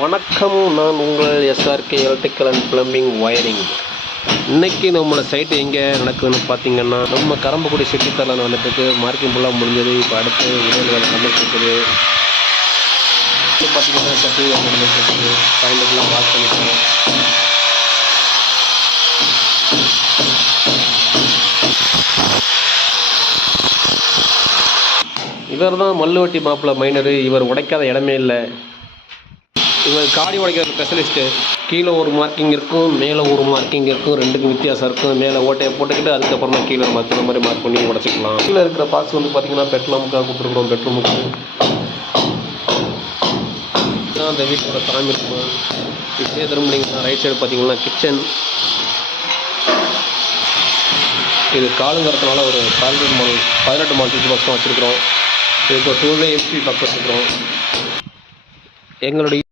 வணக்கம், நான் உங்கள் SRK electrical and plumbing wiring. இன்றைக்கி நம்மளோட சைட்டு எங்கே நடக்குதுன்னு பார்த்தீங்கன்னா, நம்ம கரம்பக்குடி சிட்டித்தரில் வந்துட்டுருக்கு. மார்க்கிங் ஃபுல்லாக முடிஞ்சது. இப்போ அடுத்து இடையில வேலை சமைச்சிருக்குது. இப்போ பார்த்தீங்கன்னா கட்டிங் முடிஞ்சிருக்கு. பாயிண்ட்டுக்கெல்லாம் வாஷ் பண்ணிக்கிறோம். இவர் தான் மல்லுவட்டி மாப்பிள்ள மைனரு. இவர் உடைக்காத இடமே இல்லை. இவர் காடி உடைக்கிற ஸ்பெஷலிஸ்ட்டு. கீழே ஒரு மார்க்கிங் இருக்கும், மேலே ஒரு மார்க்கிங் இருக்கும். ரெண்டுக்கும் வித்தியாசம் இருக்கும். மேலே ஓட்டையை போட்டுக்கிட்டு அதுக்கப்புறமா கீழே மாற்றின மாதிரி மார்க் பண்ணி உடச்சிக்கலாம். கீழே இருக்கிற பாக்ஸ் வந்து பார்த்திங்கன்னா பெட்ரூமுக்காக கொடுத்துருக்குறோம். பெட்ரூமுக்கு தான் அந்த வீட்டோட சாமி இருக்கும். இப்படியே திரும்பினீங்கன்னா ரைட் சைடு பார்த்தீங்கன்னா கிச்சன். இது காலுங்கிறதுனால ஒரு 18 மாடல் சுவிட்ச் பாக்ஸ் தான் வச்சுருக்கிறோம். இப்போ 2 எம்பி பாக்ஸ் வச்சுருக்கிறோம். எங்களுடைய